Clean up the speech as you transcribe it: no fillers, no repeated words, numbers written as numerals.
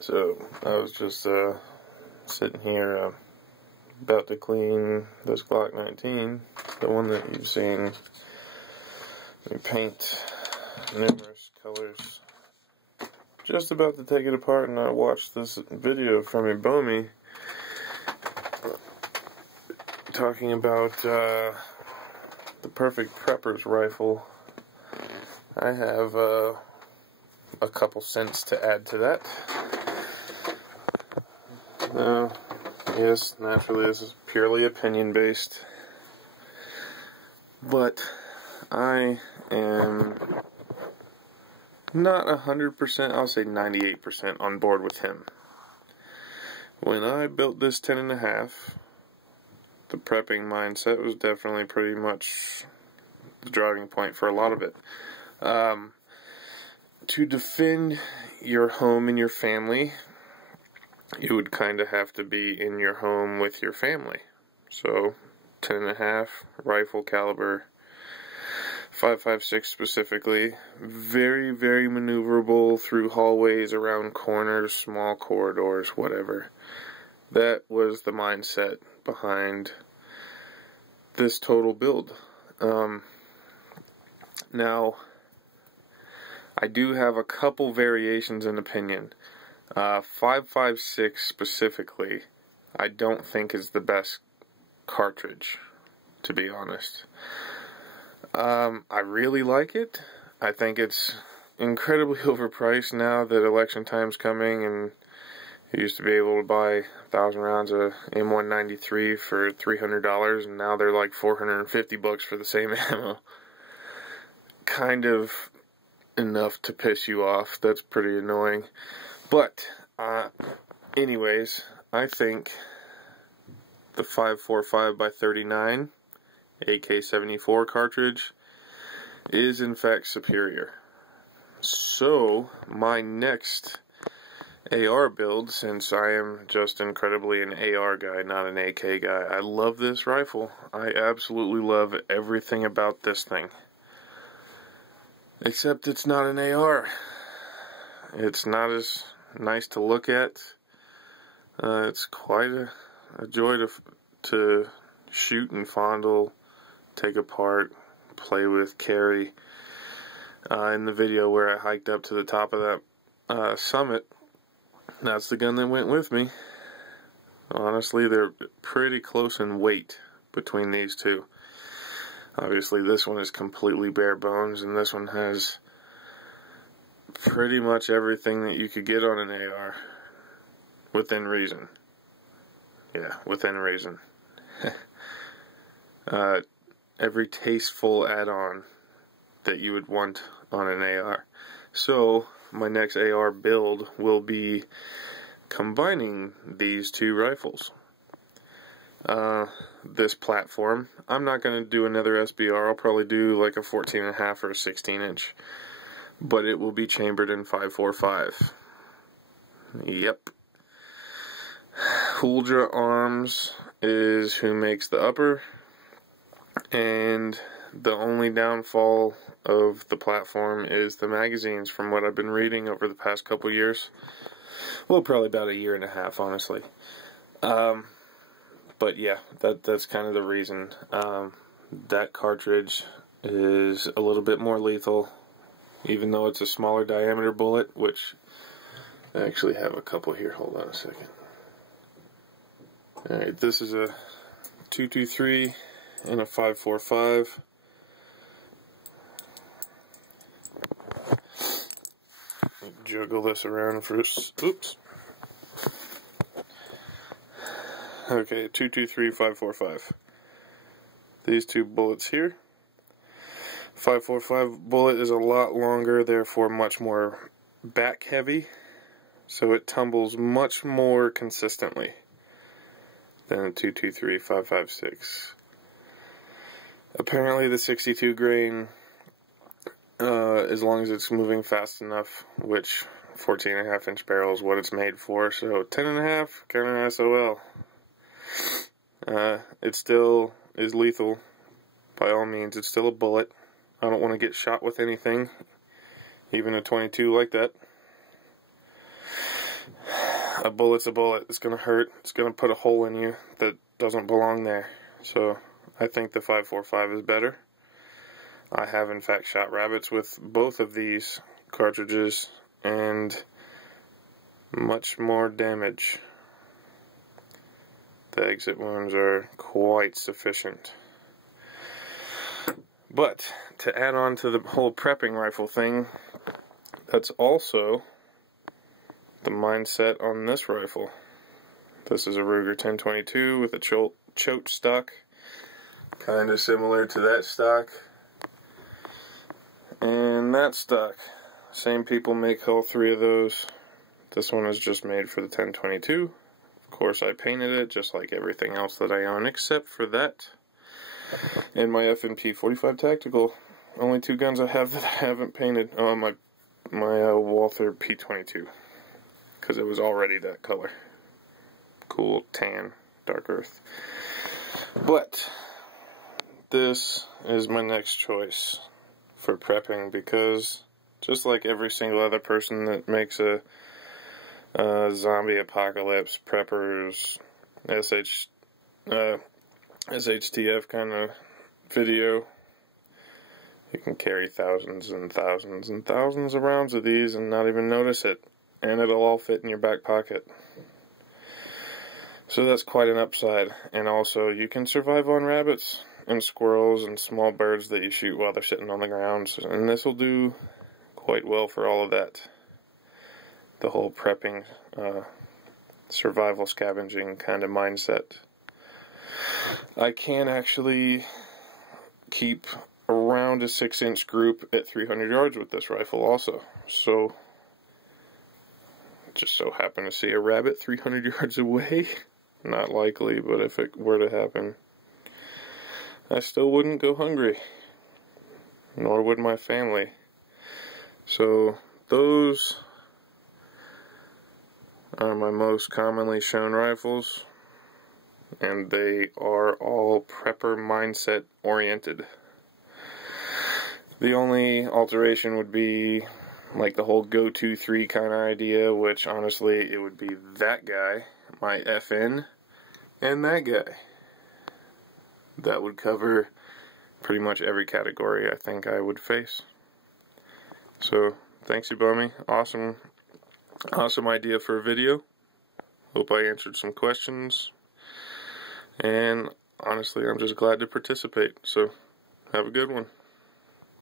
So I was just sitting here about to clean this Glock 19, the one that you've seen me paint numerous colors. Just about to take it apart, and I watched this video from Ebomey talking about the perfect prepper's rifle. I have a couple cents to add to that. Yes, naturally this is purely opinion based, but I am not 100%, I'll say 98% on board with him. When I built this 10.5, the prepping mindset was definitely pretty much the driving point for a lot of it. To defend your home and your family, you would kind of have to be in your home with your family. So 10.5 rifle caliber, 5.56 specifically, very, very maneuverable through hallways, around corners, small corridors, whatever. That was the mindset behind this total build. Now, I do have a couple variations in opinion. 5.56 specifically, I don't think is the best cartridge, to be honest. I really like it. I think it's incredibly overpriced now that election time's coming, and you used to be able to buy 1,000 rounds of M193 for $300, and now they're like $450 for the same ammo. Kind of enough to piss you off. That's pretty annoying. But, anyways, I think the 5.45x39 AK-74 cartridge is in fact superior. So, my next AR build, since I am just incredibly an AR guy, not an AK guy, I love this rifle. I absolutely love everything about this thing. Except it's not an AR. It's not as nice to look at. It's quite a joy to shoot and fondle, take apart, play with, carry. In the video where I hiked up to the top of that summit, that's the gun that went with me. Honestly, they're pretty close in weight between these two. Obviously, this one is completely bare bones, and this one has pretty much everything that you could get on an AR, within reason. Yeah, within reason. Every tasteful add-on that you would want on an AR. So, my next AR build will be combining these two rifles. This platform, I'm not going to do another SBR. I'll probably do like a 14.5 or a 16-inch. But it will be chambered in 5.45. Yep. Huldra Arms is who makes the upper, and the only downfall of the platform is the magazines, from what I've been reading over the past couple years. Well, probably about a year and a half, honestly. But yeah, that's kind of the reason. That cartridge is a little bit more lethal, even though it's a smaller diameter bullet, which I actually have a couple here. Hold on a second. Alright, this is a 223 and a 5.45. Juggle this around for oops. Okay, 223, 5.45. These two bullets here. 5.45 bullet is a lot longer, therefore much more back heavy, so it tumbles much more consistently than a 223 5.56. Apparently the 62 grain, as long as it's moving fast enough, which 14.5 inch barrel is what it's made for, so 10.5, kind of SOL. It still is lethal, by all means. It's still a bullet. I don't want to get shot with anything, even a 22 like that. A bullet's a bullet. It's going to hurt. It's going to put a hole in you that doesn't belong there. So I think the 5.45 is better. I have in fact shot rabbits with both of these cartridges and much more damage. The exit wounds are quite sufficient. But to add on to the whole prepping rifle thing, that's also the mindset on this rifle. This is a Ruger 1022 with a choke stock, kind of similar to that stock. And that stock, same people make all three of those. This one is just made for the 1022. Of course, I painted it just like everything else that I own, except for that and my F&P 45 Tactical. Only two guns I have that I haven't painted. Oh, my Walther P22, because it was already that color. Cool tan, dark earth. But this is my next choice for prepping, because just like every single other person that makes a zombie apocalypse, preppers, SHTF kind of video, you can carry thousands and thousands and thousands of rounds of these and not even notice it, and it'll all fit in your back pocket. So that's quite an upside. And also, you can survive on rabbits and squirrels and small birds that you shoot while they're sitting on the ground, and this will do quite well for all of that. The whole prepping, survival scavenging kind of mindset. I can actually keep around a 6-inch group at 300 yards with this rifle also. So, just so happen to see a rabbit 300 yards away. Not likely, but if it were to happen, I still wouldn't go hungry. Nor would my family. So, those are my most commonly shown rifles, and they are all prepper mindset oriented. The only alteration would be like the whole go-to 3 kind of idea, which honestly it would be that guy, my FN, and that guy. That would cover pretty much every category I think I would face. So, thanks Ebomey. Awesome idea for a video. Hope I answered some questions. And honestly, I'm just glad to participate. So, have a good one.